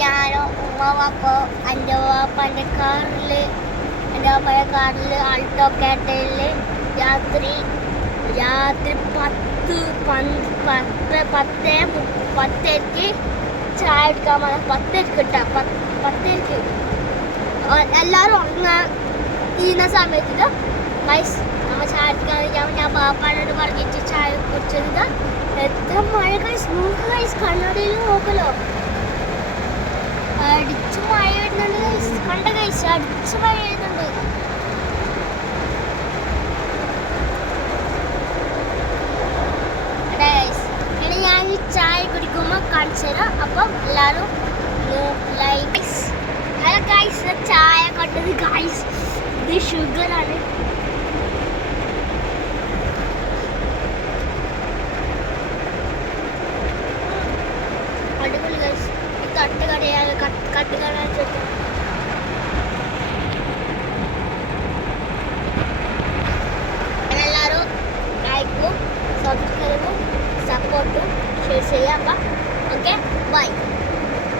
ഞാനോ ഉമ്മ വാപ്പ എൻ്റെ വാപ്പാൻ്റെ കാറിൽ ആൾട്ടോ കേട്ടയിൽ രാത്രി 10:10 ചായ എടുക്കാൻ വന്നാൽ 10 കിട്ടാം 10 എല്ലാവരും ഉറങ്ങാൻ തീരുന്ന സമയത്ത് ഗൈസ് നമ്മൾ ചായ എടുക്കാൻ ഞാൻ പാപ്പാനോട് പറഞ്ഞിട്ട് ചായ കുടിച്ചത് എത്ര മഴ ഗൈസ് നോക്ക് ഗൈസ് കണ്ണടയിൽ നോക്കലോ അടിച്ചു മഴ വരുന്നുണ്ട് ഗൈസ് കണ്ട ഗൈസ് അടിച്ചു മഴ വരുന്നുണ്ട് ഇനി ഞാൻ ഈ ചായ കുടിക്കുമ്പോൾ കാണിച്ചു തരാം അപ്പം എല്ലാവരും ലൈക്സ് ഹലോ ഗൈസ് ചായ കണ്ടത് ഗൈസ് ഇത് ഷുഗറാണ് അടിപൊളി ഗൈസ് തട്ടുകടയാണ് കട്ടുകട എല്ലാവരും ലൈക്കും സബ്സ്ക്രൈബും സപ്പോർട്ടും ഷെയർ ചെയ്യാം